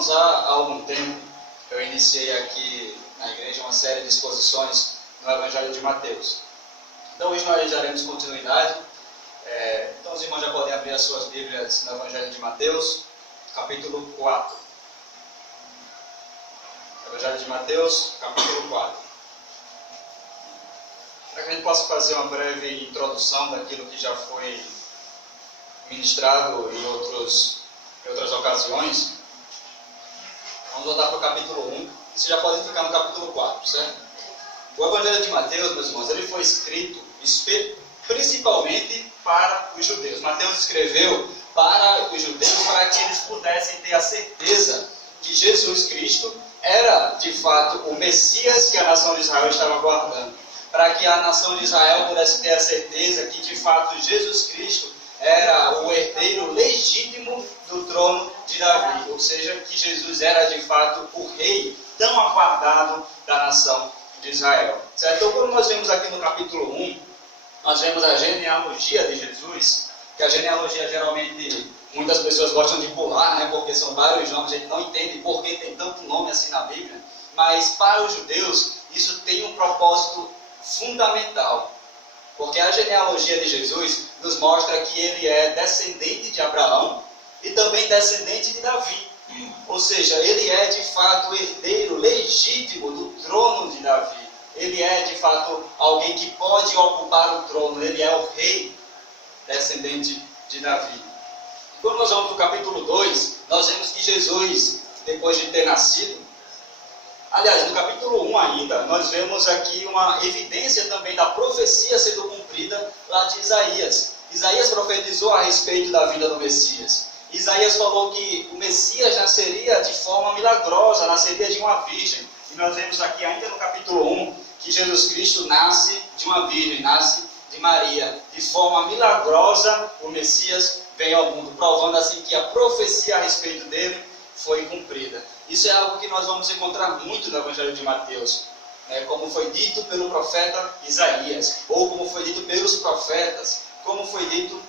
Irmãos, há algum tempo eu iniciei aqui na igreja uma série de exposições no Evangelho de Mateus. Então hoje nós daremos continuidade. Então os irmãos já podem abrir as suas Bíblias no Evangelho de Mateus, capítulo 4. Evangelho de Mateus, capítulo 4. Para que a gente possa fazer uma breve introdução daquilo que já foi ministrado em outras ocasiões, vamos voltar para o capítulo 1. Você já pode ficar no capítulo 4, certo? O Evangelho de Mateus, meus irmãos, ele foi escrito principalmente para os judeus. Mateus escreveu para os judeus para que eles pudessem ter a certeza que Jesus Cristo era, de fato, o Messias que a nação de Israel estava aguardando. Para que a nação de Israel pudesse ter a certeza que, de fato, Jesus Cristo era o herdeiro legítimo do trono de Davi. Ou seja, que Jesus era, de fato, o rei tão aguardado da nação de Israel. Certo? Então, quando nós vemos aqui no capítulo 1, nós vemos a genealogia de Jesus, que a genealogia geralmente muitas pessoas gostam de pular, porque são vários nomes, a gente não entende por que tem tanto nome assim na Bíblia, mas para os judeus isso tem um propósito fundamental, porque a genealogia de Jesus nos mostra que ele é descendente de Abraão e também descendente de Davi, ou seja, ele é de fato o herdeiro legítimo do trono de Davi. Ele é, de fato, alguém que pode ocupar o trono. Ele é o rei descendente de Davi. Quando nós vamos para o capítulo 2, nós vemos que Jesus, depois de ter nascido, aliás, no capítulo 1 ainda, nós vemos aqui uma evidência também da profecia sendo cumprida lá de Isaías. Isaías profetizou a respeito da vinda do Messias. Isaías falou que o Messias nasceria de forma milagrosa, nasceria de uma virgem. E nós vemos aqui ainda no capítulo 1 que Jesus Cristo nasce de uma virgem, nasce de Maria. De forma milagrosa, o Messias vem ao mundo, provando assim que a profecia a respeito dele foi cumprida. Isso é algo que nós vamos encontrar muito no Evangelho de Mateus, como foi dito pelo profeta Isaías, ou como foi dito pelos profetas, como foi dito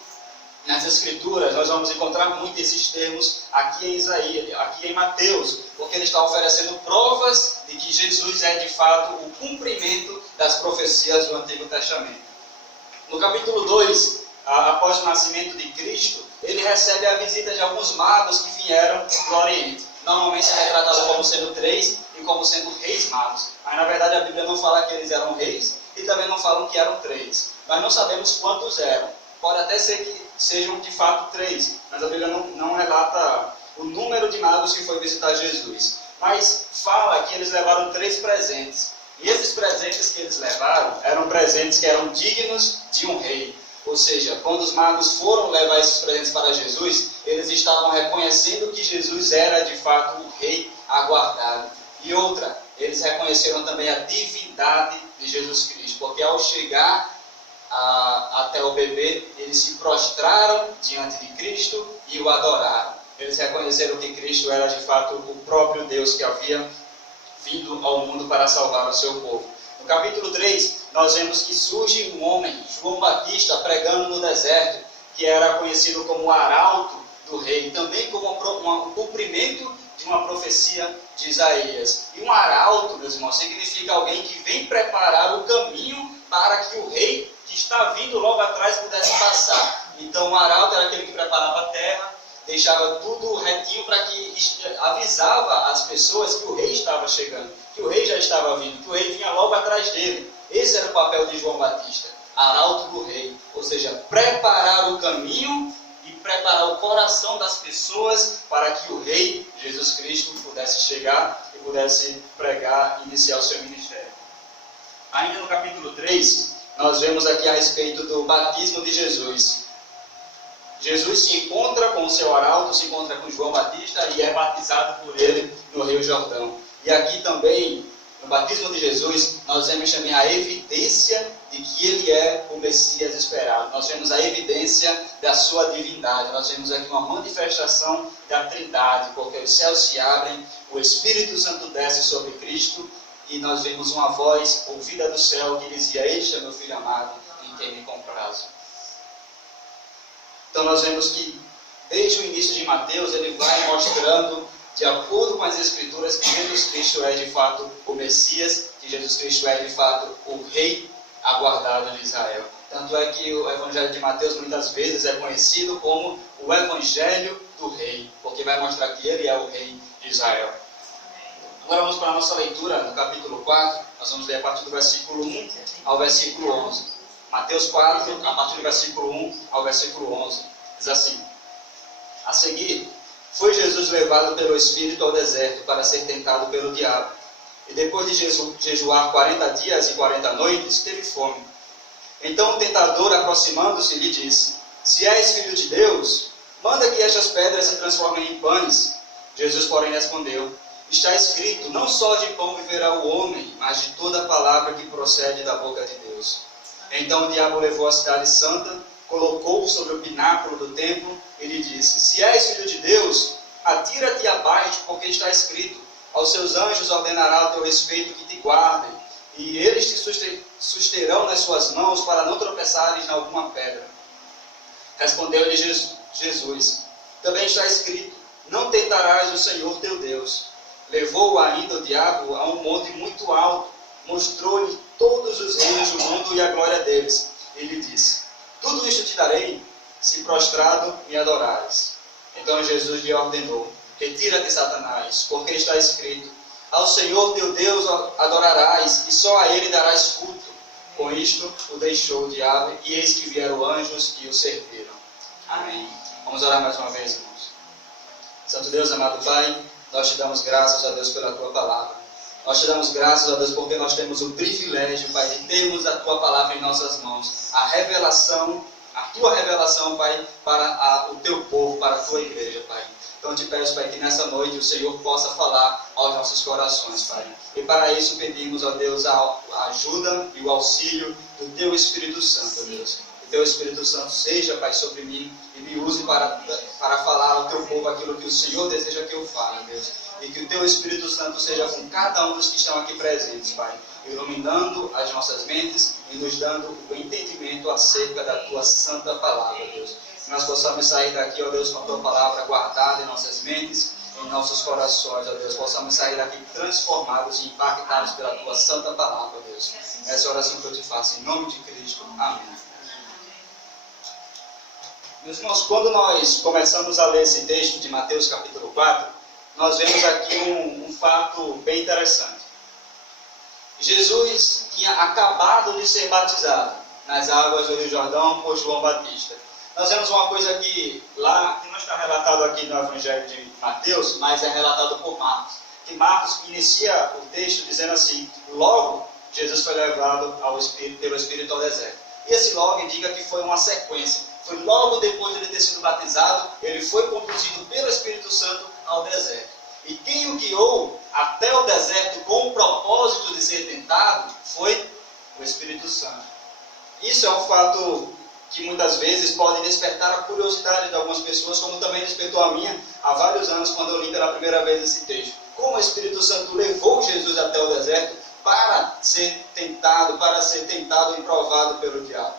nas Escrituras. Nós vamos encontrar muito esses termos aqui em Isaías, aqui em Mateus, porque ele está oferecendo provas de que Jesus é de fato o cumprimento das profecias do Antigo Testamento. No capítulo 2, após o nascimento de Cristo, ele recebe a visita de alguns magos que vieram do Oriente. Normalmente é retratado como sendo 3 e como sendo reis magos. Mas na verdade a Bíblia não fala que eles eram reis e também não falam que eram 3. Nós não sabemos quantos eram. Pode até ser que sejam de fato 3, mas a Bíblia não relata o número de magos que foi visitar Jesus. Mas fala que eles levaram 3 presentes. E esses presentes que eles levaram eram presentes que eram dignos de um rei. Ou seja, quando os magos foram levar esses presentes para Jesus, eles estavam reconhecendo que Jesus era de fato o rei aguardado. E outra, eles reconheceram também a divindade de Jesus Cristo, porque ao chegar até o bebê, eles se prostraram diante de Cristo e o adoraram. Eles reconheceram que Cristo era de fato o próprio Deus que havia vindo ao mundo para salvar o seu povo. No capítulo 3, nós vemos que surge um homem, João Batista, pregando no deserto, que era conhecido como o arauto do rei, também como um cumprimento de uma profecia de Isaías. E um arauto, meus irmãos, significa alguém que vem preparar o caminho para que o rei que está vindo logo atrás pudesse passar. Então o arauto era aquele que preparava a terra, deixava tudo retinho para que avisava as pessoas que o rei estava chegando, que o rei já estava vindo, que o rei vinha logo atrás dele. Esse era o papel de João Batista, arauto do rei, ou seja, preparar o caminho e preparar o coração das pessoas para que o rei, Jesus Cristo, pudesse chegar e pudesse pregar e iniciar o seu ministério. Ainda no capítulo 3, nós vemos aqui a respeito do batismo de Jesus. Jesus se encontra com o seu arauto, se encontra com João Batista e é batizado por ele no Rio Jordão. E aqui também, no batismo de Jesus, nós vemos também a evidência de que ele é o Messias esperado. Nós vemos a evidência da sua divindade. Nós vemos aqui uma manifestação da Trindade, porque os céus se abrem, o Espírito Santo desce sobre Cristo e nós vemos uma voz ouvida do céu que dizia: "Este é meu filho amado, em quem me comprazo." Então nós vemos que desde o início de Mateus ele vai mostrando de acordo com as Escrituras, que Jesus Cristo é de fato o Messias, que Jesus Cristo é de fato o Rei aguardado de Israel. Tanto é que o Evangelho de Mateus muitas vezes é conhecido como o Evangelho do Rei, porque vai mostrar que ele é o Rei de Israel. Agora vamos para a nossa leitura no capítulo 4, nós vamos ler a partir do versículo 1 ao versículo 11. Mateus 4, a partir do versículo 1 ao versículo 11, diz assim: A seguir, foi Jesus levado pelo Espírito ao deserto para ser tentado pelo diabo. E depois de jejuar 40 dias e 40 noites, teve fome. Então o tentador, aproximando-se, lhe disse: Se és filho de Deus, manda que estas pedras se transformem em pães. Jesus, porém, respondeu: Está escrito, não só de pão viverá o homem, mas de toda palavra que procede da boca de Deus. Então o diabo levou a cidade santa, colocou-o sobre o pináculo do templo e lhe disse: Se és filho de Deus, atira-te abaixo, porque está escrito: Aos seus anjos ordenará a teu respeito que te guardem, e eles te susterão nas suas mãos para não tropeçares em alguma pedra. Respondeu-lhe Jesus: Também está escrito: Não tentarás o Senhor teu Deus. Levou-o ainda o diabo a um monte muito alto, mostrou-lhe todos os reinos do mundo e a glória deles. E lhe disse: Tudo isto te darei, se prostrado me adorares. Então Jesus lhe ordenou: Retira-te, Satanás, porque está escrito: Ao Senhor teu Deus adorarás, e só a ele darás culto. Com isto o deixou o diabo, e eis que vieram anjos e o serviram. Amém. Vamos orar mais uma vez, irmãos. Santo Deus, amado Pai, nós te damos graças, a Deus, pela Tua Palavra. Nós te damos graças, a Deus, porque nós temos o privilégio, Pai, de termos a Tua Palavra em nossas mãos. A revelação, a Tua revelação, Pai, para o Teu povo, para a Tua igreja, Pai. Então te peço, Pai, que nessa noite o Senhor possa falar aos nossos corações, Pai. E para isso pedimos, ó Deus, a ajuda e o auxílio do Teu Espírito Santo, Deus. Que Teu Espírito Santo seja, Pai, sobre mim e me use para falar ao Teu povo aquilo que o Senhor deseja que eu fale, Deus. E que o Teu Espírito Santo seja com cada um dos que estão aqui presentes, Pai, iluminando as nossas mentes e nos dando o entendimento acerca da Tua santa palavra, Deus. Que nós possamos sair daqui, ó Deus, com a Tua palavra guardada em nossas mentes, em nossos corações, ó Deus. Possamos sair daqui transformados e impactados pela Tua santa palavra, ó Deus. Essa é a oração que eu te faço, em nome de Cristo. Amém. Meus irmãos, quando nós começamos a ler esse texto de Mateus capítulo 4, nós vemos aqui um fato bem interessante. Jesus tinha acabado de ser batizado nas águas do Rio Jordão por João Batista. Nós vemos uma coisa que não está relatado aqui no Evangelho de Mateus, mas é relatado por Marcos. Que Marcos inicia o texto dizendo assim: logo Jesus foi levado pelo Espírito ao deserto. E esse logo indica que foi uma sequência. Foi logo depois de ele ter sido batizado, ele foi conduzido pelo Espírito Santo ao deserto. E quem o guiou até o deserto com o propósito de ser tentado foi o Espírito Santo. Isso é um fato que muitas vezes pode despertar a curiosidade de algumas pessoas, como também despertou a minha há vários anos, quando eu li pela primeira vez esse texto. Como o Espírito Santo levou Jesus até o deserto para ser tentado e provado pelo diabo.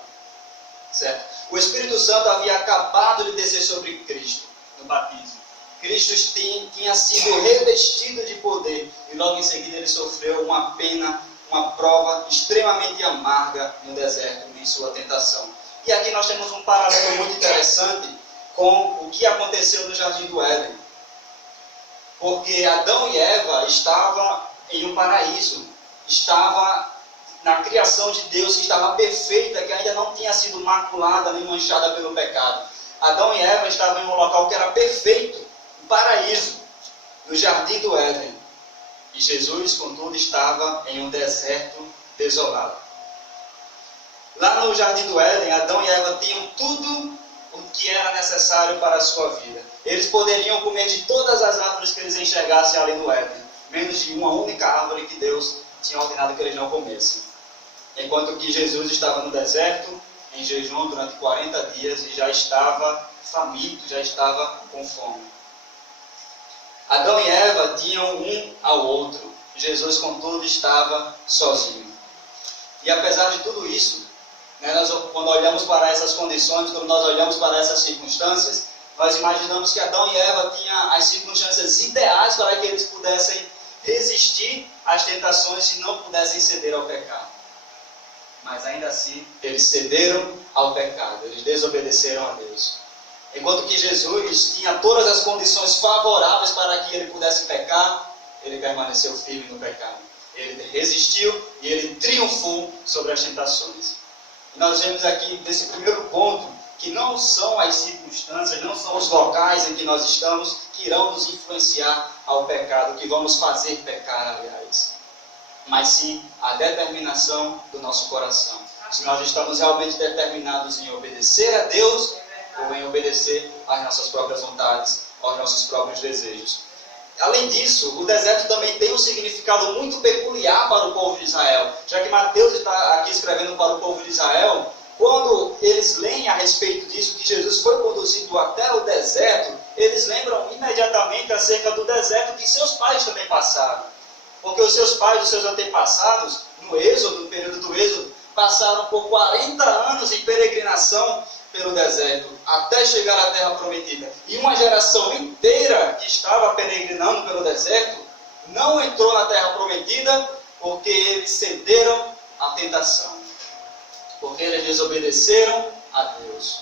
Certo? O Espírito Santo havia acabado de descer sobre Cristo no batismo. Cristo tinha sido revestido de poder e logo em seguida ele sofreu uma pena, uma prova extremamente amarga no deserto em sua tentação. E aqui nós temos um paralelo muito interessante com o que aconteceu no Jardim do Éden. Porque Adão e Eva estavam em um paraíso, estava na criação de Deus que estava perfeita, que ainda não tinha sido maculada nem manchada pelo pecado. Adão e Eva estavam em um local que era perfeito, um paraíso, no Jardim do Éden. E Jesus, contudo, estava em um deserto desolado. Lá no Jardim do Éden, Adão e Eva tinham tudo o que era necessário para a sua vida. Eles poderiam comer de todas as árvores que eles enxergassem ali no Éden, menos de uma única árvore que Deus tinha ordenado que eles não comessem. Enquanto que Jesus estava no deserto, em jejum durante 40 dias, e já estava faminto, já estava com fome. Adão e Eva tinham um ao outro. Jesus, contudo, estava sozinho. E apesar de tudo isso, quando olhamos para essas condições, quando nós olhamos para essas circunstâncias, nós imaginamos que Adão e Eva tinham as circunstâncias ideais demais para que eles pudessem resistir às tentações e não pudessem ceder ao pecado. Mas ainda assim, eles cederam ao pecado, eles desobedeceram a Deus. Enquanto que Jesus tinha todas as condições favoráveis para que ele pudesse pecar, ele permaneceu firme no pecado. Ele resistiu e ele triunfou sobre as tentações. E nós vemos aqui, nesse primeiro ponto, que não são as circunstâncias, não são os locais em que nós estamos que irão nos influenciar ao pecado, que vamos fazer pecar, aliás. Mas sim a determinação do nosso coração. Se nós estamos realmente determinados em obedecer a Deus ou em obedecer às nossas próprias vontades, aos nossos próprios desejos. Além disso, o deserto também tem um significado muito peculiar para o povo de Israel. Já que Mateus está aqui escrevendo para o povo de Israel, quando eles leem a respeito disso, que Jesus foi conduzido até o deserto, eles lembram imediatamente acerca do deserto que seus pais também passaram. Porque os seus pais, os seus antepassados, no Êxodo, no período do Êxodo, passaram por 40 anos em peregrinação pelo deserto, até chegar à terra prometida. E uma geração inteira que estava peregrinando pelo deserto, não entrou na terra prometida, porque eles cederam à tentação. Porque eles desobedeceram a Deus.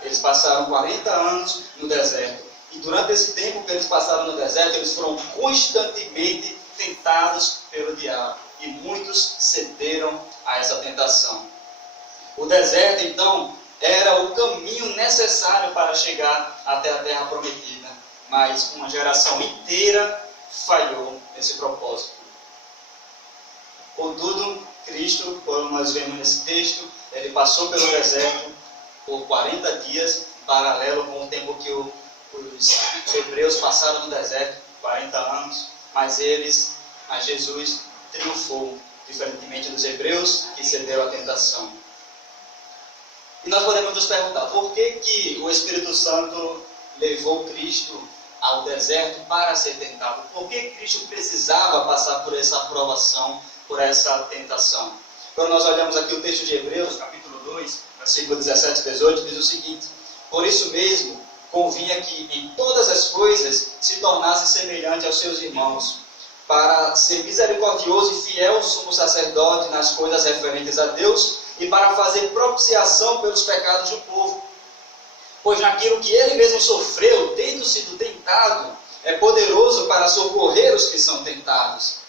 Eles passaram 40 anos no deserto. E durante esse tempo que eles passaram no deserto, eles foram constantemente tentados pelo diabo. E muitos cederam a essa tentação. O deserto, então, era o caminho necessário para chegar até a terra prometida. Mas uma geração inteira falhou nesse propósito. Contudo, Cristo, como nós vemos nesse texto, ele passou pelo deserto por 40 dias, paralelo com o tempo que os hebreus passaram no deserto, 40 anos, mas Jesus triunfou, diferentemente dos hebreus que cederam à tentação. E nós podemos nos perguntar, por que o Espírito Santo levou Cristo ao deserto para ser tentado? Por que Cristo precisava passar por essa aprovação, por essa tentação? Quando nós olhamos aqui o texto de Hebreus, capítulo 2, versículo 17 e 18, diz o seguinte: por isso mesmo, convinha que em todas as coisas se tornasse semelhante aos seus irmãos, para ser misericordioso e fiel sumo sacerdote nas coisas referentes a Deus, e para fazer propiciação pelos pecados do povo. Pois naquilo que ele mesmo sofreu, tendo sido tentado, é poderoso para socorrer os que são tentados.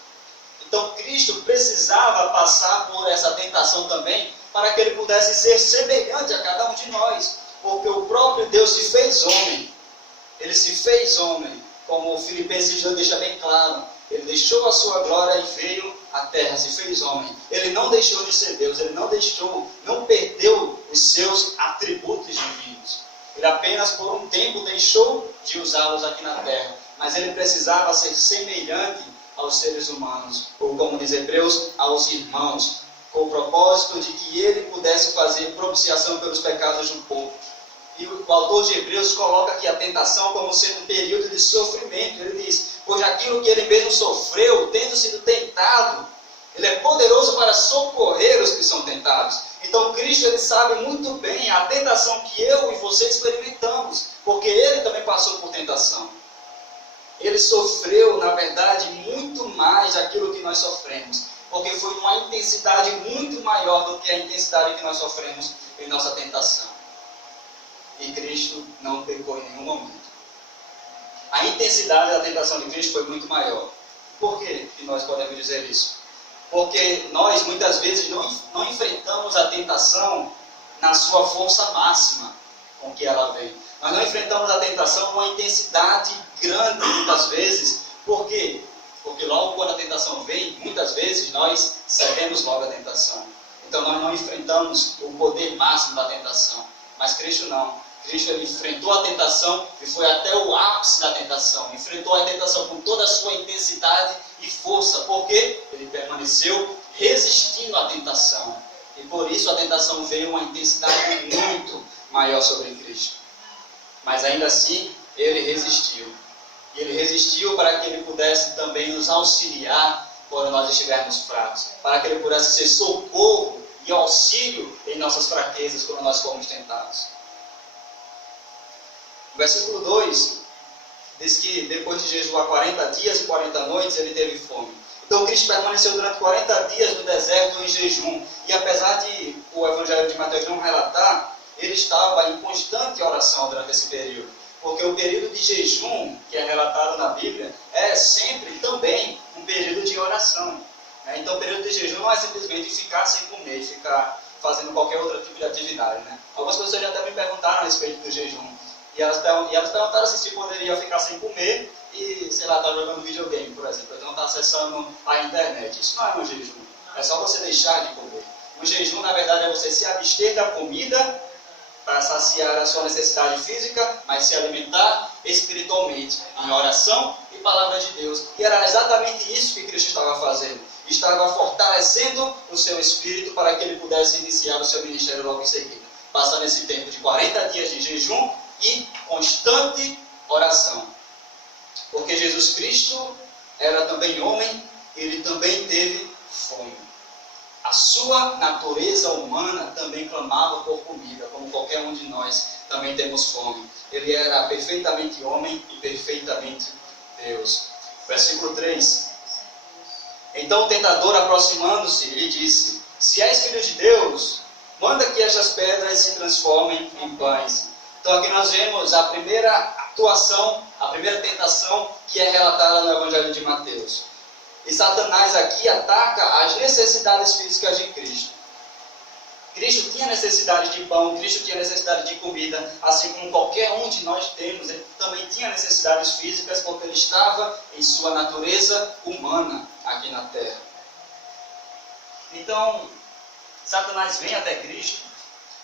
Então Cristo precisava passar por essa tentação também, para que ele pudesse ser semelhante a cada um de nós. Porque o próprio Deus se fez homem. Ele se fez homem, como o Filipenses já deixa bem claro. Ele deixou a sua glória e veio à terra, se fez homem. Ele não deixou de ser Deus, ele não perdeu os seus atributos divinos. Ele apenas por um tempo deixou de usá-los aqui na terra. Mas ele precisava ser semelhante aos seres humanos, ou como diz Hebreus, aos irmãos, com o propósito de que ele pudesse fazer propiciação pelos pecados do povo. E o autor de Hebreus coloca aqui a tentação como sendo um período de sofrimento. Ele diz, pois aquilo que ele mesmo sofreu, tendo sido tentado, ele é poderoso para socorrer os que são tentados. Então Cristo, ele sabe muito bem a tentação que eu e você experimentamos, porque ele também passou por tentação. Ele sofreu, na verdade, muito mais aquilo que nós sofremos, porque foi uma intensidade muito maior do que a intensidade que nós sofremos em nossa tentação. E Cristo não pecou em nenhum momento. A intensidade da tentação de Cristo foi muito maior. Por que nós podemos dizer isso? Porque nós muitas vezes não enfrentamos a tentação na sua força máxima com que ela vem. Nós não enfrentamos a tentação com uma intensidade grande muitas vezes. Por quê? Porque logo quando a tentação vem, muitas vezes nós cedemos logo a tentação. Então nós não enfrentamos o poder máximo da tentação. Mas Cristo não. Cristo ele enfrentou a tentação e foi até o ápice da tentação. Enfrentou a tentação com toda a sua intensidade e força. Porque ele permaneceu resistindo à tentação. E por isso a tentação veio uma intensidade muito maior sobre Cristo. Mas ainda assim, ele resistiu. E ele resistiu para que ele pudesse também nos auxiliar quando nós estivermos fracos. Para que ele pudesse ser socorro e auxílio em nossas fraquezas quando nós formos tentados. No versículo 2, diz que depois de jejuar 40 dias e 40 noites, ele teve fome. Então Cristo permaneceu durante 40 dias no deserto em jejum. E apesar de o Evangelho de Mateus não relatar, ele estava em constante oração durante esse período. Porque o período de jejum, que é relatado na Bíblia, é sempre também um período de oração. Então o período de jejum não é simplesmente ficar sem comer, ficar fazendo qualquer outro tipo de atividade. Algumas pessoas já até me perguntaram a respeito do jejum. E elas perguntaram assim, se poderia ficar sem comer e, sei lá, estar jogando videogame, por exemplo. Então estar acessando a internet. Isso não é um jejum. É só você deixar de comer. O jejum, na verdade, é você se abster da comida para saciar a sua necessidade física, mas se alimentar espiritualmente, em oração e palavra de Deus. E era exatamente isso que Cristo estava fazendo. Estava fortalecendo o seu espírito para que ele pudesse iniciar o seu ministério logo em seguida. Passando esse tempo de 40 dias de jejum e constante oração. Porque Jesus Cristo era também homem, ele também teve fome. A sua natureza humana também clamava por comida, como qualquer um de nós também temos fome. Ele era perfeitamente homem e perfeitamente Deus. Versículo 3. Então o tentador, aproximando-se, lhe disse: se és filho de Deus, manda que estas pedras se transformem em pães. Então aqui nós vemos a primeira atuação, a primeira tentação que é relatada no Evangelho de Mateus. E Satanás aqui ataca as necessidades físicas de Cristo. Cristo tinha necessidade de pão, Cristo tinha necessidade de comida, assim como qualquer um de nós temos. Ele também tinha necessidades físicas porque ele estava em sua natureza humana aqui na terra. Então, Satanás vem até Cristo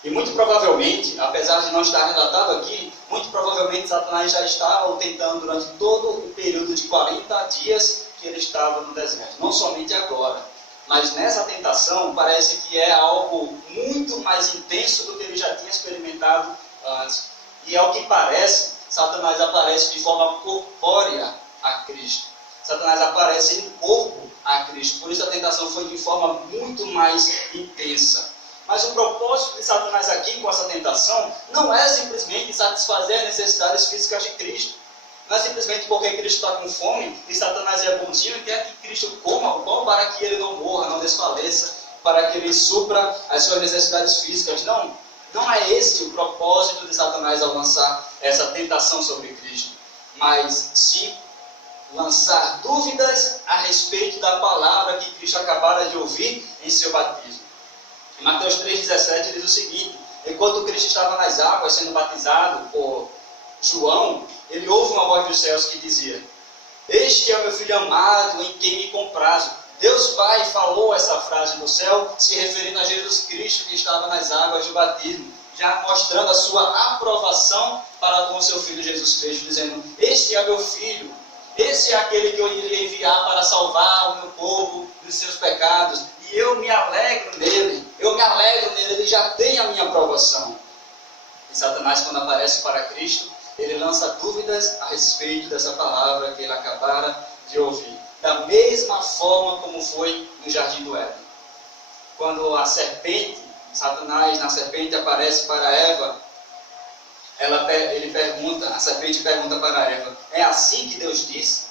e muito provavelmente, apesar de não estar relatado aqui, muito provavelmente Satanás já estava o tentando durante todo o período de 40 dias que ele estava no deserto. Não somente agora, mas nessa tentação parece que é algo muito mais intenso do que ele já tinha experimentado antes. E ao que parece, Satanás aparece de forma corpórea a Cristo. Satanás aparece em corpo a Cristo. Por isso a tentação foi de forma muito mais intensa. Mas o propósito de Satanás aqui com essa tentação não é simplesmente satisfazer as necessidades físicas de Cristo. Não é simplesmente porque Cristo está com fome e Satanás é bonzinho e quer que Cristo coma o pão para que ele não morra, não desfaleça, para que ele supra as suas necessidades físicas. Não é esse o propósito de Satanás ao lançar essa tentação sobre Cristo. Mas sim lançar dúvidas a respeito da palavra que Cristo acabara de ouvir em seu batismo. Em Mateus 3,17 diz o seguinte: enquanto Cristo estava nas águas sendo batizado por João, ele ouve uma voz dos céus que dizia: este é o meu filho amado, em quem me comprazo. Deus Pai falou essa frase do céu, se referindo a Jesus Cristo que estava nas águas do batismo, já mostrando a sua aprovação para com o seu filho Jesus Cristo, dizendo: este é meu filho, esse é aquele que eu iria enviar para salvar o meu povo dos seus pecados, e eu me alegro nele, ele já tem a minha aprovação. E Satanás, quando aparece para Cristo, ele lança dúvidas a respeito dessa palavra que ele acabara de ouvir. Da mesma forma como foi no Jardim do Éden. Quando a serpente, Satanás na serpente aparece para Eva, a serpente pergunta para Eva: é assim que Deus disse?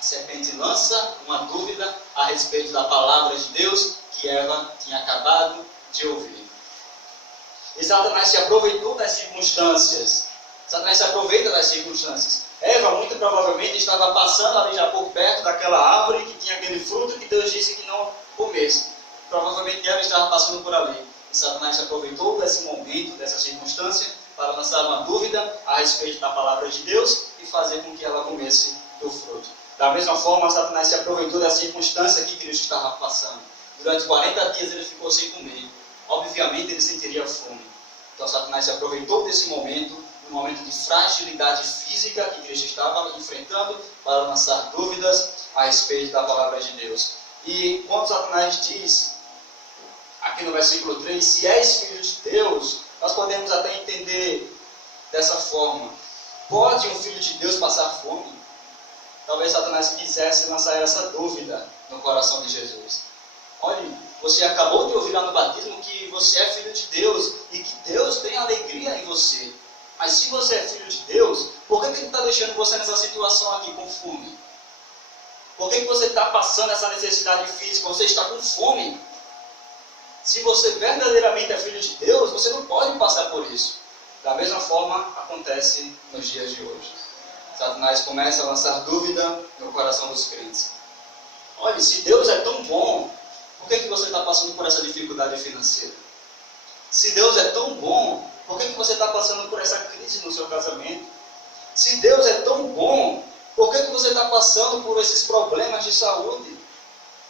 A serpente lança uma dúvida a respeito da palavra de Deus que Eva tinha acabado de ouvir. E Satanás se aproveitou das circunstâncias. Eva muito provavelmente estava passando ali já por perto daquela árvore que tinha aquele fruto que Deus disse que não comesse. Provavelmente Eva estava passando por ali. E Satanás se aproveitou desse momento, dessa circunstância, para lançar uma dúvida a respeito da palavra de Deus e fazer com que ela comesse do fruto. Da mesma forma, Satanás se aproveitou da circunstância que Cristo estava passando. Durante 40 dias ele ficou sem comer. Obviamente ele sentiria fome. Então Satanás se aproveitou desse momento, um momento de fragilidade física que Cristo estava enfrentando, para lançar dúvidas a respeito da palavra de Deus. E quando Satanás diz, aqui no versículo 3, se és filho de Deus, nós podemos até entender dessa forma: pode um filho de Deus passar fome? Talvez Satanás quisesse lançar essa dúvida no coração de Jesus. Olhe, você acabou de ouvir lá no batismo que você é filho de Deus e que Deus tem alegria em você. Mas se você é filho de Deus, por que Ele está deixando você nessa situação aqui com fome? Por que você está passando essa necessidade física? Você está com fome. Se você verdadeiramente é filho de Deus, você não pode passar por isso. Da mesma forma, acontece nos dias de hoje. Satanás começa a lançar dúvida no coração dos crentes. Olha, se Deus é tão bom, por que você está passando por essa dificuldade financeira? Se Deus é tão bom, por que você está passando por essa crise no seu casamento? Se Deus é tão bom, por que você está passando por esses problemas de saúde?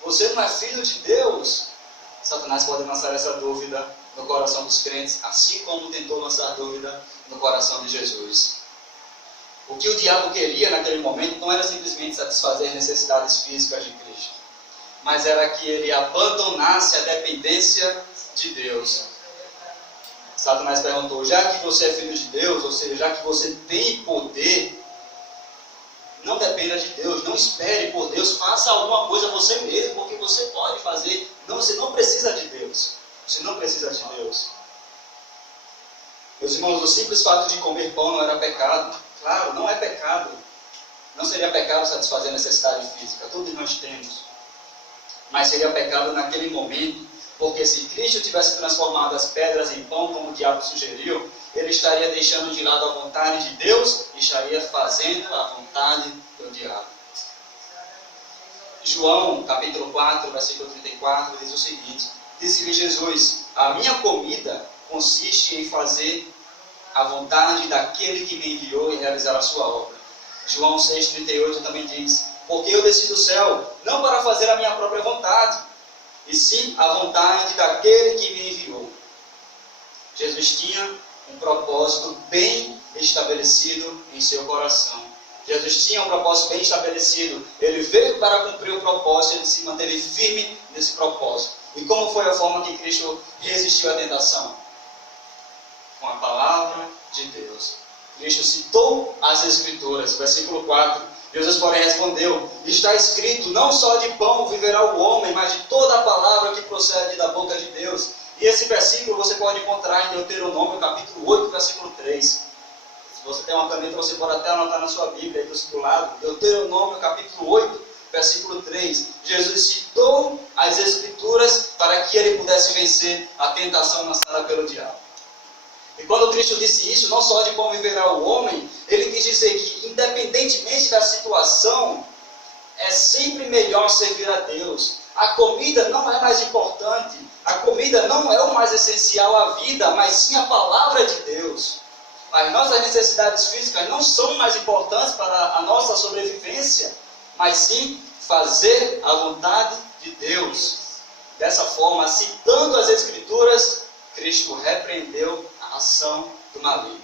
Você não é filho de Deus? Satanás pode lançar essa dúvida no coração dos crentes, assim como tentou lançar dúvida no coração de Jesus. O que o diabo queria naquele momento não era simplesmente satisfazer as necessidades físicas de Cristo, mas era que ele abandonasse a dependência de Deus. Satanás perguntou, já que você é filho de Deus, ou seja, já que você tem poder, não dependa de Deus, não espere por Deus, faça alguma coisa você mesmo, porque você pode fazer. Não, você não precisa de Deus. Você não precisa de Deus. Meus irmãos, o simples fato de comer pão não era pecado. Claro, não é pecado. Não seria pecado satisfazer a necessidade física. Todos nós temos. Mas seria pecado naquele momento, porque se Cristo tivesse transformado as pedras em pão, como o diabo sugeriu, ele estaria deixando de lado a vontade de Deus e estaria fazendo a vontade do diabo. João, capítulo 4, versículo 34, diz o seguinte: disse-lhe Jesus, a minha comida consiste em fazer a vontade daquele que me enviou e realizar a sua obra. João 6,38 também diz, porque eu desci do céu, não para fazer a minha própria vontade, e sim a vontade daquele que me enviou. Jesus tinha um propósito bem estabelecido em seu coração. Jesus tinha um propósito bem estabelecido. Ele veio para cumprir o propósito, ele se manteve firme nesse propósito. E como foi a forma que Cristo resistiu à tentação? Com a palavra de Deus. Cristo citou as Escrituras. Versículo 4. Jesus, porém, respondeu, está escrito, não só de pão viverá o homem, mas de toda a palavra que procede da boca de Deus. E esse versículo você pode encontrar em Deuteronômio, capítulo 8, versículo 3. Se você tem uma caneta, você pode até anotar na sua Bíblia, aí do seu lado. Deuteronômio, capítulo 8, versículo 3. Jesus citou as Escrituras para que ele pudesse vencer a tentação lançada pelo diabo. E quando Cristo disse isso, não só de pão viverá o homem, ele quis dizer que, independentemente da situação, é sempre melhor servir a Deus. A comida não é mais importante, a comida não é o mais essencial à vida, mas sim a palavra de Deus. As nossas necessidades físicas não são mais importantes para a nossa sobrevivência, mas sim fazer a vontade de Deus. Dessa forma, citando as Escrituras, Cristo repreendeu a ação do maligno.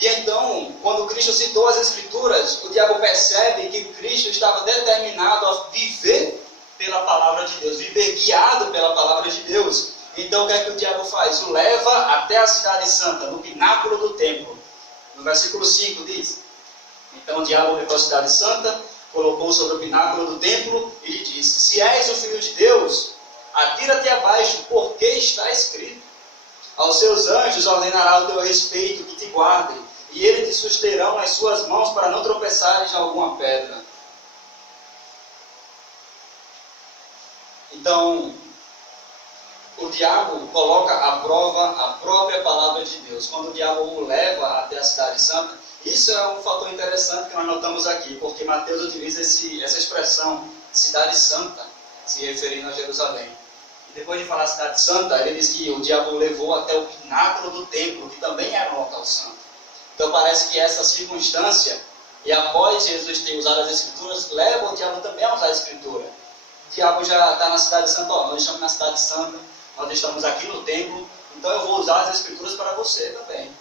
E então, quando Cristo citou as Escrituras, o diabo percebe que Cristo estava determinado a viver pela palavra de Deus, viver guiado pela palavra de Deus. Então, o que é que o diabo faz? O leva até a cidade santa, no pináculo do templo. No versículo 5 diz, então o diabo levou a cidade santa, colocou sobre o pináculo do templo e lhe disse, se és o Filho de Deus, atira-te abaixo, porque está escrito, aos seus anjos ordenará o teu respeito que te guardem, e eles te susterão nas suas mãos para não tropeçares em alguma pedra. Então, o diabo coloca à prova a própria palavra de Deus. Quando o diabo o leva até a cidade santa, isso é um fator interessante que nós notamos aqui, porque Mateus utiliza essa expressão, cidade santa, se referindo a Jerusalém. E depois de falar cidade santa, ele diz que o diabo o levou até o pináculo do templo, que também era um local santo. Então parece que essa circunstância, e após Jesus ter usado as Escrituras, leva o diabo também a usar a Escritura. O diabo já está na cidade santa, nós estamos na cidade santa, nós estamos aqui no templo, então eu vou usar as Escrituras para você também.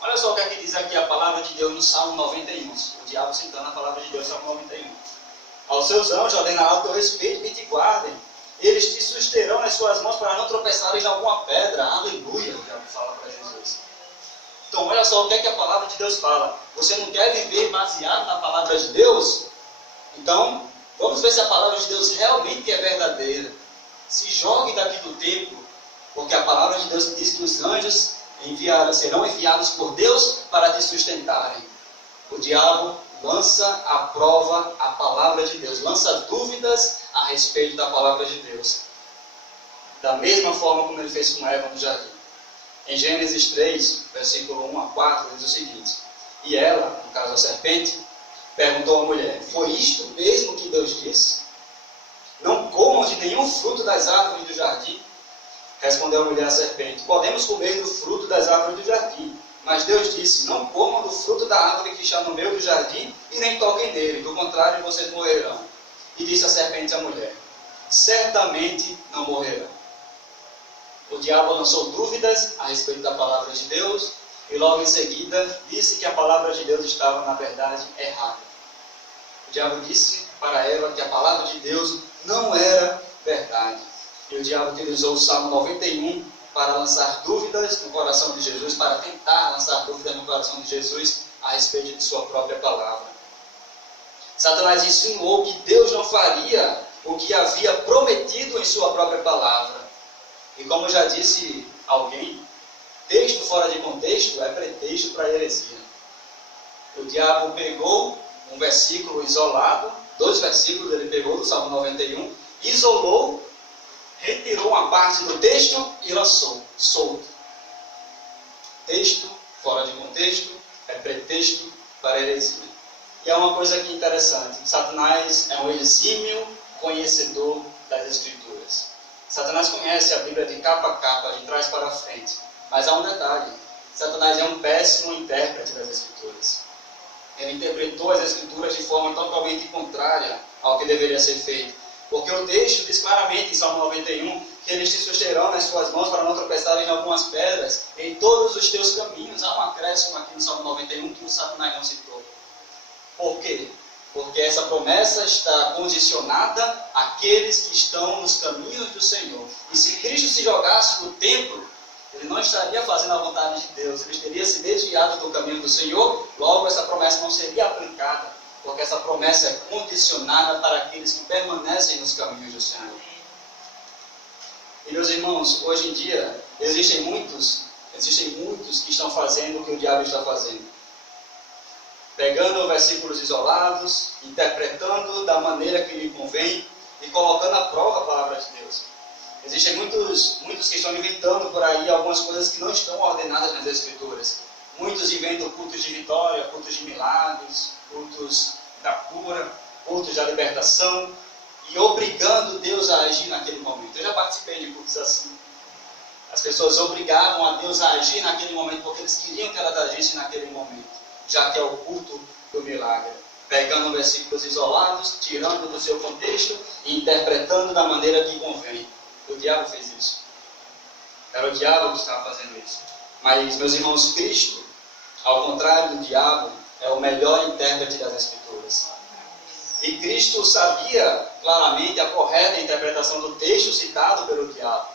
Olha só o que é que diz aqui a palavra de Deus no Salmo 91. O diabo citando a palavra de Deus no Salmo 91. Aos seus anjos ordenará o teu respeito que te guardem. Eles te susterão nas suas mãos para não tropeçares em alguma pedra. Aleluia, o diabo fala para Jesus. Então olha só o que é que a palavra de Deus fala. Você não quer viver baseado na palavra de Deus? Então, vamos ver se a palavra de Deus realmente é verdadeira. Se jogue daqui do templo, Porque a palavra de Deus diz que os anjos serão enviados por Deus para te sustentarem. O diabo lança à prova a palavra de Deus, lança dúvidas a respeito da palavra de Deus. Da mesma forma como ele fez com Eva no jardim. Em Gênesis 3, versículo 1 a 4, diz o seguinte: E ela, no caso a serpente, perguntou à mulher: Foi isto mesmo que Deus disse? Não comam de nenhum fruto das árvores do jardim. Respondeu a mulher à serpente: Podemos comer do fruto das árvores do jardim. Mas Deus disse: Não comam do fruto da árvore que está no meio do jardim e nem toquem nele, do contrário vocês morrerão. E disse a serpente à mulher: Certamente não morrerão. O diabo lançou dúvidas a respeito da palavra de Deus e logo em seguida disse que a palavra de Deus estava, na verdade, errada. O diabo disse para Eva que a palavra de Deus não era verdade. E o diabo utilizou o Salmo 91 para lançar dúvidas no coração de Jesus, para tentar lançar dúvidas no coração de Jesus a respeito de sua própria palavra. Satanás insinuou que Deus não faria o que havia prometido em sua própria palavra. E como já disse alguém, texto fora de contexto é pretexto para a heresia. O diabo pegou um versículo isolado, 2 versículos ele pegou do Salmo 91, isolou, retirou uma parte do texto e lançou, solto. Texto fora de contexto é pretexto para a heresia. E é uma coisa aqui interessante, Satanás é um exímio conhecedor das Escrituras. Satanás conhece a Bíblia de capa a capa, de trás para frente. Mas há um detalhe, Satanás é um péssimo intérprete das Escrituras. Ele interpretou as Escrituras de forma totalmente contrária ao que deveria ser feito. Porque o texto diz claramente em Salmo 91 que eles te susterão nas suas mãos para não tropeçarem em algumas pedras em todos os teus caminhos. Há um acréscimo aqui no Salmo 91 que o Satanás não citou. Por quê? Porque essa promessa está condicionada àqueles que estão nos caminhos do Senhor. E se Cristo se jogasse no templo, ele não estaria fazendo a vontade de Deus, ele teria se desviado do caminho do Senhor, logo essa promessa não seria aplicada, porque essa promessa é condicionada para aqueles que permanecem nos caminhos do Senhor. E meus irmãos, hoje em dia, existem muitos que estão fazendo o que o diabo está fazendo. Pegando versículos isolados, interpretando da maneira que lhe convém e colocando à prova a palavra de Deus. Existem muitos que estão inventando por aí algumas coisas que não estão ordenadas nas Escrituras. Muitos inventam cultos de vitória, cultos de milagres, cultos da cura, cultos da libertação, e obrigando Deus a agir naquele momento. Eu já participei de cultos assim. As pessoas obrigavam a Deus a agir naquele momento, porque eles queriam que ela agisse naquele momento, já que é o culto do milagre. Pegando versículos isolados, tirando do seu contexto e interpretando da maneira que convém. O diabo fez isso. Era o diabo que estava fazendo isso. Mas, meus irmãos, Cristo, ao contrário do diabo, é o melhor intérprete das Escrituras. E Cristo sabia claramente a correta interpretação do texto citado pelo diabo.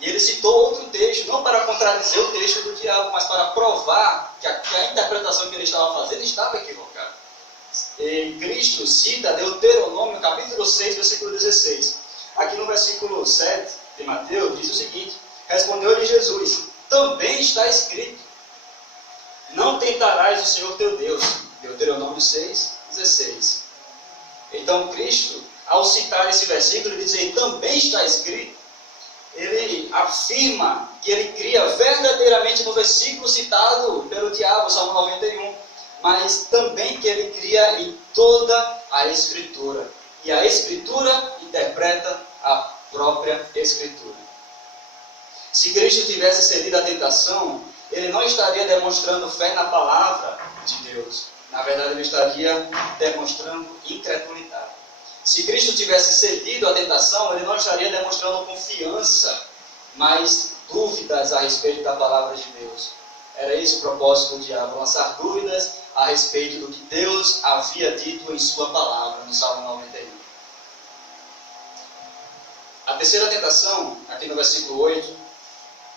E ele citou outro texto, não para contradizer o texto do diabo, mas para provar que a interpretação que ele estava fazendo estava equivocada. E Cristo cita Deuteronômio, capítulo 6, versículo 16. Aqui no versículo 7 de Mateus, diz o seguinte: Respondeu-lhe Jesus: Também está escrito, não tentarás o Senhor teu Deus. Deuteronômio 6, 16. Então Cristo, ao citar esse versículo e dizer também está escrito, ele afirma que ele cria verdadeiramente no versículo citado pelo diabo, Salmo 91, mas também que ele cria em toda a Escritura. E a Escritura interpreta a própria Escritura. Se Cristo tivesse cedido à tentação, ele não estaria demonstrando fé na palavra de Deus. Na verdade, ele estaria demonstrando incredulidade. Se Cristo tivesse cedido à tentação, ele não estaria demonstrando confiança, mas dúvidas a respeito da palavra de Deus. Era esse o propósito do diabo, lançar dúvidas a respeito do que Deus havia dito em sua palavra, no Salmo 91. A terceira tentação, aqui no versículo 8,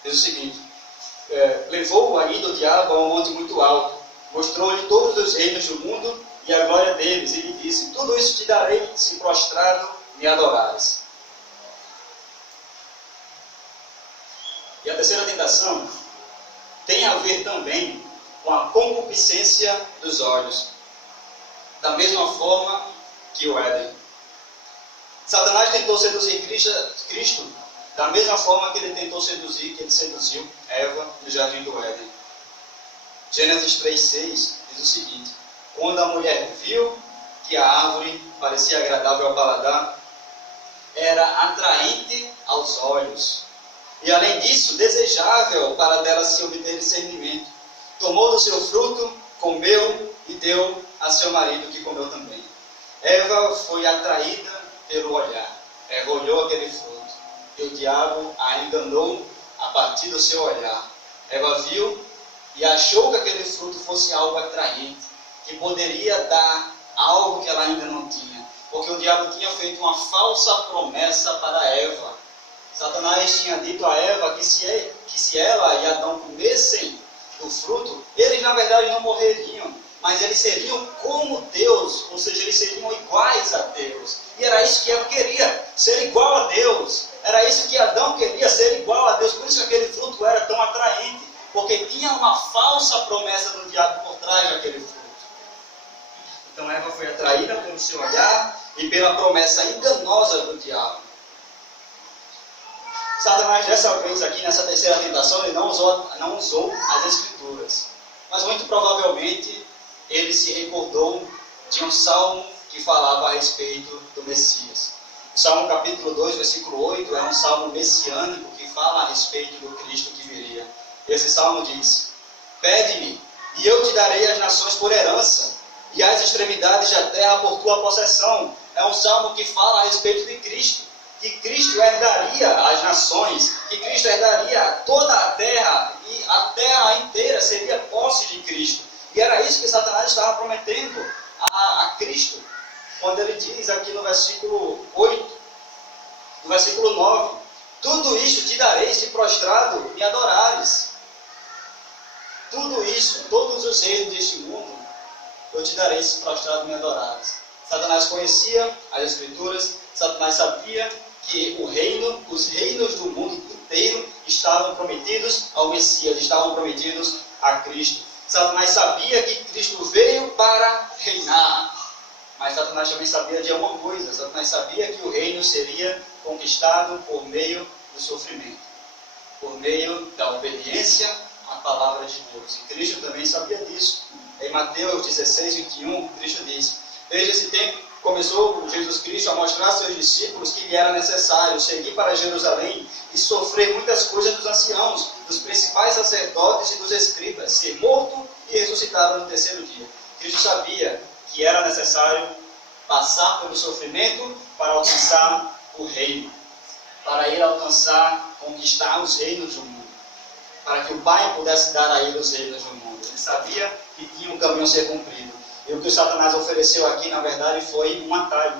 diz o seguinte: levou ainda o diabo a um monte muito alto, mostrou-lhe todos os reinos do mundo e a glória deles, e lhe disse: tudo isso te darei se prostrado me adorares. terceira tentação tem a ver também com a concupiscência dos olhos. Da mesma forma que o Éden. Satanás tentou seduzir Cristo da mesma forma que ele tentou seduzir, que ele seduziu Eva no jardim do Éden. Gênesis 3,6 diz o seguinte: quando a mulher viu que a árvore parecia agradável ao paladar, era atraente aos olhos, e além disso, desejável para dela se obter discernimento, tomou do seu fruto, comeu e deu a seu marido, que comeu também. Eva foi atraída pelo olhar. Eva olhou aquele fruto, e o diabo a enganou a partir do seu olhar. Eva viu e achou que aquele fruto fosse algo atraente, que poderia dar algo que ela ainda não tinha, porque o diabo tinha feito uma falsa promessa para Eva. Satanás tinha dito a Eva que se ela e Adão comessem do fruto, eles na verdade não morreriam, mas eles seriam como Deus, ou seja, eles seriam iguais a Deus. E era isso que Eva queria, ser igual a Deus. Era isso que Adão queria, ser igual a Deus. Por isso que aquele fruto era tão atraente, porque tinha uma falsa promessa do diabo por trás daquele fruto. Então Eva foi atraída pelo seu olhar e pela promessa enganosa do diabo. Satanás, dessa vez aqui, nessa terceira tentação, ele não usou as Escrituras. Mas muito provavelmente ele se recordou de um salmo que falava a respeito do Messias. O Salmo capítulo 2, versículo 8, é um salmo messiânico que fala a respeito do Cristo que viria. Esse salmo diz: pede-me, e eu te darei as nações por herança, e as extremidades da terra por tua possessão. É um salmo que fala a respeito de Cristo, que Cristo herdaria as nações, que Cristo herdaria toda a terra, e a terra inteira seria posse de Cristo. E era isso que Satanás estava prometendo a Cristo, quando ele diz aqui no versículo 8, no versículo 9, tudo isto te darei se prostrado me adorares. Tudo isso, todos os reinos deste mundo, eu te darei se prostrado me adorares. Satanás conhecia as Escrituras, Satanás sabia que os reinos do mundo inteiro estavam prometidos ao Messias, estavam prometidos a Cristo. Satanás sabia que Cristo veio para reinar, mas Satanás também sabia de uma coisa: Satanás sabia que o reino seria conquistado por meio do sofrimento, por meio da obediência à palavra de Deus. E Cristo também sabia disso. Em Mateus 16, 21, Cristo diz: desde esse tempo começou Jesus Cristo a mostrar a seus discípulos que lhe era necessário seguir para Jerusalém e sofrer muitas coisas dos anciãos, dos principais sacerdotes e dos escribas, ser morto e ressuscitado no terceiro dia. Cristo sabia que era necessário passar pelo sofrimento para alcançar o reino, para ir alcançar, conquistar os reinos do mundo, para que o Pai pudesse dar a ele os reinos do mundo. Ele sabia que tinha um caminho a ser cumprido. E o que o Satanás ofereceu aqui, na verdade, foi um atalho.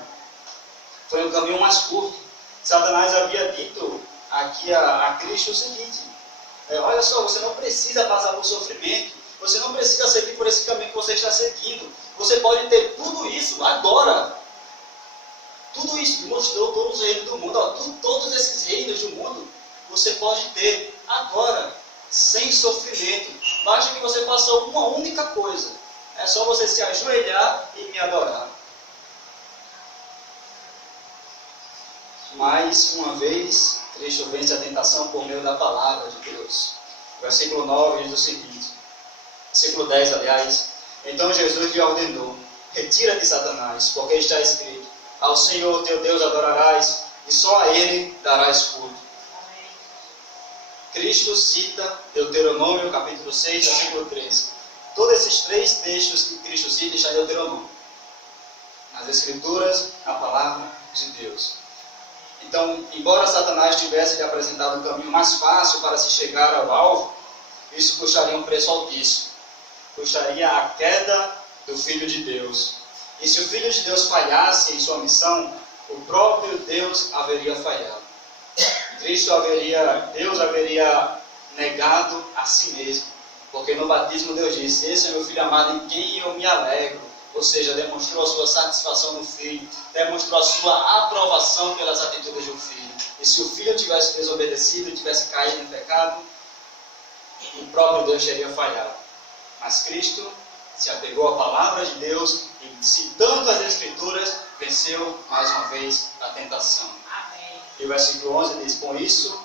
Foi um caminho mais curto. Satanás havia dito aqui a Cristo o seguinte: olha só, você não precisa passar por sofrimento. Você não precisa seguir por esse caminho que você está seguindo. Você pode ter tudo isso agora. Tudo isso, mostrou todos os reinos do mundo. Todos esses reinos do mundo, você pode ter agora, sem sofrimento. Basta que você faça uma única coisa. É só você se ajoelhar e me adorar. Mais uma vez, Cristo vence a tentação por meio da palavra de Deus. Versículo 9 diz o seguinte, versículo 10, aliás: então Jesus lhe ordenou: retira-te, Satanás, porque está escrito: ao Senhor teu Deus adorarás, e só a Ele darás culto. Cristo cita Deuteronômio capítulo 6, versículo 13. Todos esses três textos que Cristo cita estão em Deuteronômio, nas Escrituras, na palavra de Deus. Então, embora Satanás tivesse lhe apresentado um caminho mais fácil para se chegar ao alvo, isso custaria um preço altíssimo. Custaria a queda do Filho de Deus. E se o Filho de Deus falhasse em sua missão, o próprio Deus haveria falhado. Deus haveria negado a si mesmo. Porque no batismo Deus disse: esse é meu Filho amado em quem eu me alegro. Ou seja, demonstrou a sua satisfação no Filho, demonstrou a sua aprovação pelas atitudes do Filho. E se o Filho tivesse desobedecido, tivesse caído em pecado, o próprio Deus teria falhado. Mas Cristo se apegou à palavra de Deus e, citando as Escrituras, venceu mais uma vez a tentação. Amém. E o versículo 11 diz: com isso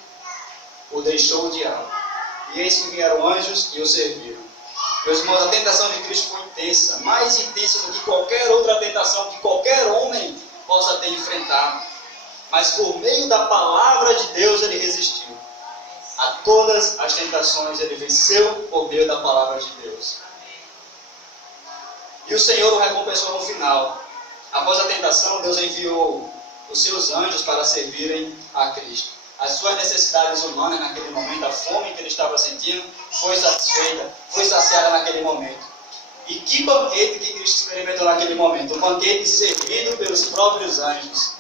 o deixou o diabo, e eis que vieram anjos e o serviram. Meus irmãos, a tentação de Cristo foi intensa, mais intensa do que qualquer outra tentação que qualquer homem possa ter enfrentado. Mas por meio da palavra de Deus ele resistiu. A todas as tentações ele venceu por meio da palavra de Deus. E o Senhor o recompensou no final. Após a tentação, Deus enviou os seus anjos para servirem a Cristo. As suas necessidades humanas naquele momento, a fome que ele estava sentindo, foi satisfeita, foi saciada naquele momento. E que banquete que Cristo experimentou naquele momento? Um banquete servido pelos próprios anjos.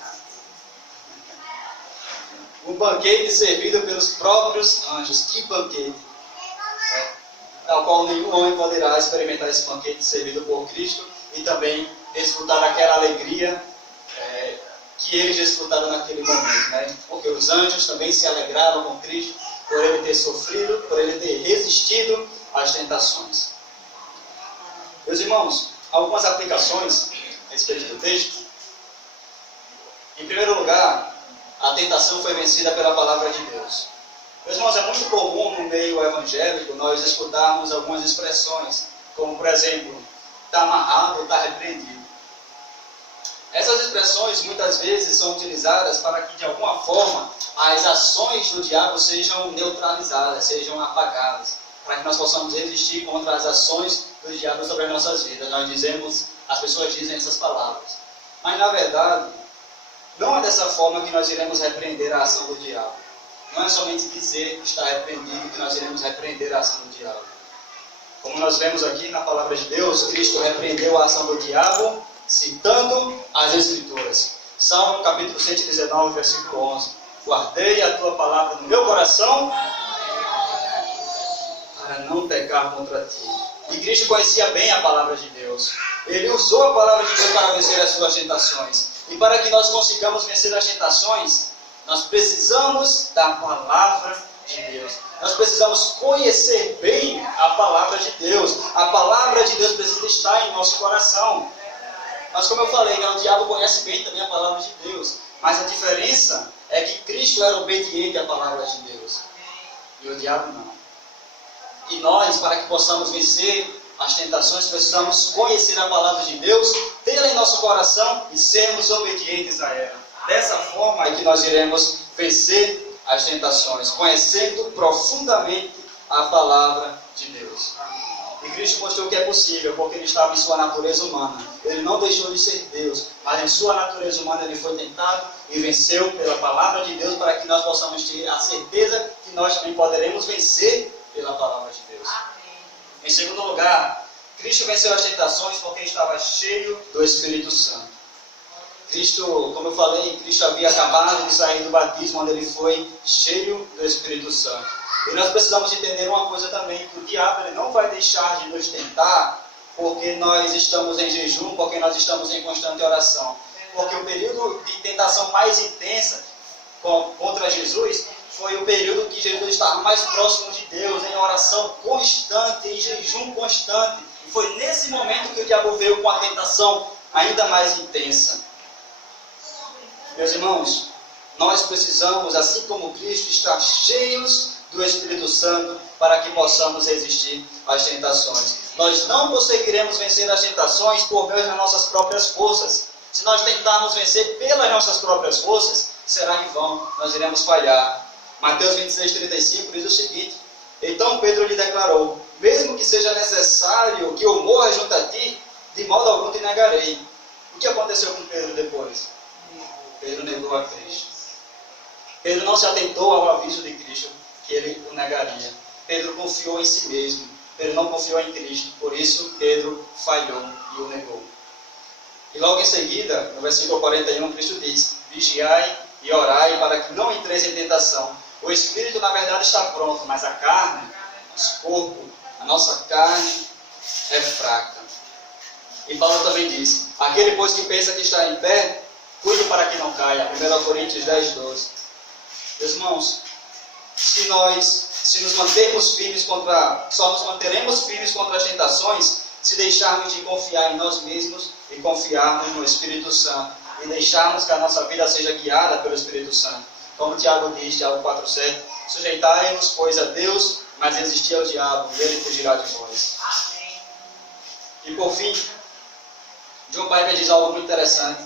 Um banquete servido pelos próprios anjos. Que banquete! Tal qual nenhum homem poderá experimentar esse banquete servido por Cristo e também desfrutar daquela alegria que eles desfrutaram naquele momento, né? Porque os anjos também se alegraram com Cristo por ele ter sofrido, por ele ter resistido às tentações. Meus irmãos, algumas aplicações a respeito do texto. Em primeiro lugar, a tentação foi vencida pela palavra de Deus. Meus irmãos, é muito comum no meio evangélico nós escutarmos algumas expressões, como por exemplo, está amarrado ou está repreendido. Essas expressões muitas vezes são utilizadas para que de alguma forma as ações do diabo sejam neutralizadas, sejam apagadas, para que nós possamos resistir contra as ações do diabo sobre as nossas vidas. Nós dizemos, as pessoas dizem essas palavras. Mas na verdade, não é dessa forma que nós iremos repreender a ação do diabo. Não é somente dizer que está repreendido que nós iremos repreender a ação do diabo. Como nós vemos aqui na palavra de Deus, Cristo repreendeu a ação do diabo citando as Escrituras. Salmo capítulo 119, versículo 11. Guardei a tua palavra no meu coração para não pecar contra ti. E Cristo conhecia bem a palavra de Deus. Ele usou a palavra de Deus para vencer as suas tentações. E para que nós consigamos vencer as tentações, nós precisamos da palavra de Deus. Nós precisamos conhecer bem a palavra de Deus. A palavra de Deus precisa estar em nosso coração. Mas como eu falei, o diabo conhece bem também a palavra de Deus. Mas a diferença é que Cristo era obediente à palavra de Deus. E o diabo não. E nós, para que possamos vencer as tentações, precisamos conhecer a palavra de Deus, tê-la em nosso coração e sermos obedientes a ela. Dessa forma é que nós iremos vencer as tentações, conhecendo profundamente a palavra de Deus. E Cristo mostrou que é possível, porque ele estava em sua natureza humana. Ele não deixou de ser Deus, mas em sua natureza humana ele foi tentado e venceu pela palavra de Deus, para que nós possamos ter a certeza que nós também poderemos vencer pela palavra de Deus. Em segundo lugar, Cristo venceu as tentações porque estava cheio do Espírito Santo. Cristo, como eu falei, Cristo havia acabado de sair do batismo, onde ele foi cheio do Espírito Santo. E nós precisamos entender uma coisa também, que o diabo ele não vai deixar de nos tentar porque nós estamos em jejum, porque nós estamos em constante oração. Porque o período de tentação mais intensa contra Jesus foi o período que Jesus estava mais próximo de Deus, em oração constante, em jejum constante. E foi nesse momento que o diabo veio com a tentação ainda mais intensa. Meus irmãos, nós precisamos, assim como Cristo, estar cheios do Espírito Santo para que possamos resistir às tentações. Nós não conseguiremos vencer as tentações por meio das nossas próprias forças. Se nós tentarmos vencer pelas nossas próprias forças, será em vão, nós iremos falhar. Mateus 26:35 diz o seguinte: então Pedro lhe declarou: mesmo que seja necessário que eu morra junto a ti, de modo algum te negarei. O que aconteceu com Pedro depois? Pedro negou a Cristo. Pedro não se atentou ao aviso de Cristo que ele o negaria. Pedro confiou em si mesmo. Pedro não confiou em Cristo. Por isso Pedro falhou e o negou. E logo em seguida, no versículo 41, Cristo diz: vigiai e orai para que não entreis em tentação. O espírito na verdade está pronto, mas a carne, nosso corpo, a nossa carne é fraca. E Paulo também diz: aquele pois que pensa que está em pé, cuide para que não caia. 1 Coríntios 10:12. Meus irmãos, se se nos mantermos firmes só nos manteremos firmes contra as tentações se deixarmos de confiar em nós mesmos e confiarmos no Espírito Santo e deixarmos que a nossa vida seja guiada pelo Espírito Santo. Como Tiago diz, Tiago 4,7, sujeitai-nos, pois, a Deus, mas resisti ao diabo, e ele fugirá de vós. Amém. E por fim, John Piper diz algo muito interessante,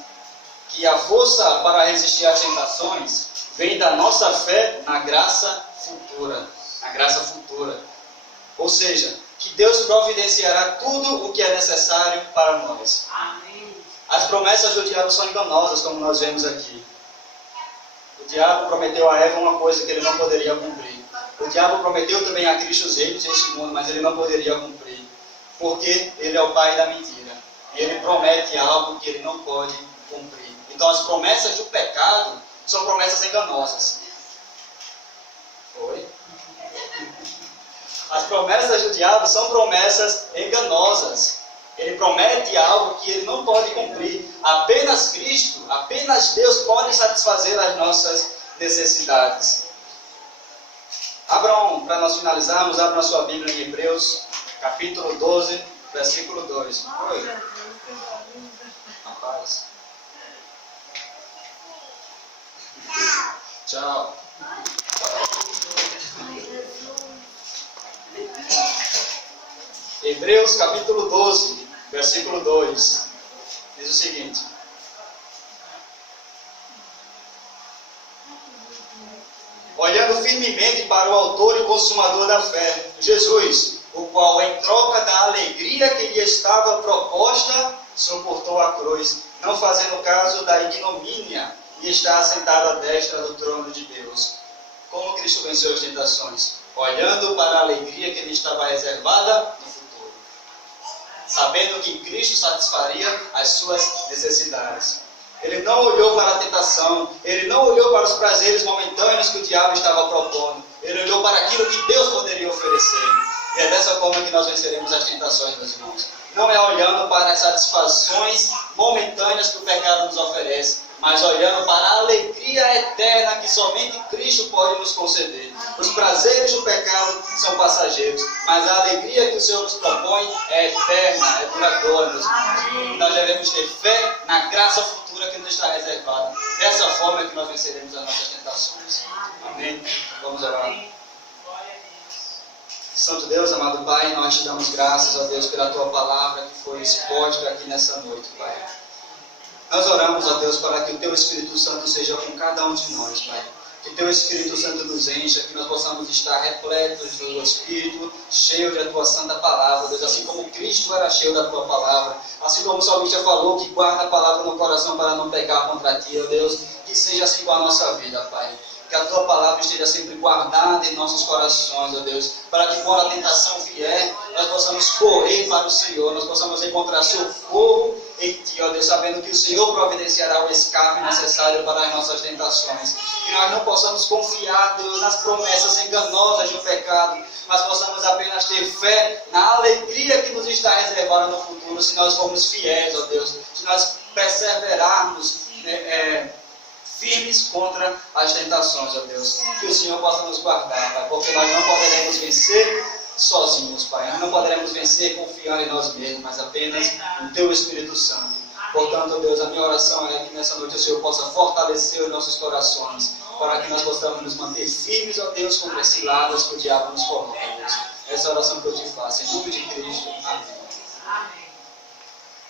que a força para resistir às tentações vem da nossa fé na graça futura. Na graça futura. Ou seja, que Deus providenciará tudo o que é necessário para nós. Amém. As promessas do diabo são enganosas, como nós vemos aqui. O diabo prometeu a Eva uma coisa que ele não poderia cumprir. O diabo prometeu também a Cristo os reinos deste mundo, mas ele não poderia cumprir. Porque ele é o pai da mentira. E ele promete algo que ele não pode cumprir. Então as promessas do pecado são promessas enganosas. Oi? As promessas do diabo são promessas enganosas. Ele promete algo que ele não pode cumprir. Apenas Cristo, apenas Deus pode satisfazer as nossas necessidades. Abram, para nós finalizarmos, abram a sua Bíblia em Hebreus, capítulo 12, versículo 2. Oi. Rapaz. Tchau. Hebreus capítulo 12, versículo 2, diz o seguinte: olhando firmemente para o autor e consumador da fé, Jesus, o qual em troca da alegria que lhe estava proposta, suportou a cruz, não fazendo caso da ignomínia, e está assentado à destra do trono de Deus. Como Cristo venceu as tentações? Olhando para a alegria que lhe estava reservada no futuro, sabendo que Cristo satisfaria as suas necessidades. Ele não olhou para a tentação, ele não olhou para os prazeres momentâneos que o diabo estava propondo, ele olhou para aquilo que Deus poderia oferecer. E é dessa forma que nós venceremos as tentações, meus irmãos. Não é olhando para as satisfações momentâneas que o pecado nos oferece, mas olhando para a alegria eterna que somente Cristo pode nos conceder. Os prazeres do pecado são passageiros, mas a alegria que o Senhor nos propõe é eterna, é duradoura. Nós devemos ter fé na graça futura que nos está reservada. Dessa forma é que nós venceremos as nossas tentações. Amém? Vamos orar. Santo Deus, amado Pai, nós te damos graças, ó Deus, pela Tua palavra que foi exposta aqui nessa noite, Pai. Nós oramos, ó Deus, para que o Teu Espírito Santo seja com cada um de nós, Pai. Que Teu Espírito Santo nos encha, que nós possamos estar repletos do Espírito, cheio da Tua Santa Palavra, Deus. Assim como Cristo era cheio da Tua Palavra, assim como o salmista falou, que guarda a palavra no coração para não pecar contra Ti, ó Deus. Que seja assim com a nossa vida, Pai. Que a Tua palavra esteja sempre guardada em nossos corações, ó Deus, para que quando a tentação vier, nós possamos correr para o Senhor, nós possamos encontrar socorro em Ti, ó Deus, sabendo que o Senhor providenciará o escape necessário para as nossas tentações. Que nós não possamos confiar, Deus, nas promessas enganosas do pecado, mas possamos apenas ter fé na alegria que nos está reservada no futuro, se nós formos fiéis, ó Deus, se nós perseverarmos firmes contra as tentações, ó Deus. Que o Senhor possa nos guardar, Pai, porque nós não poderemos vencer sozinhos, Pai. Nós não poderemos vencer confiando em nós mesmos, mas apenas no Teu Espírito Santo. Portanto, ó Deus, a minha oração é que nessa noite o Senhor possa fortalecer os nossos corações, para que nós possamos nos manter firmes, ó Deus, contra as ciladas que o diabo nos coloca, Deus. Essa é a oração que eu te faço, em nome de Cristo. Amém.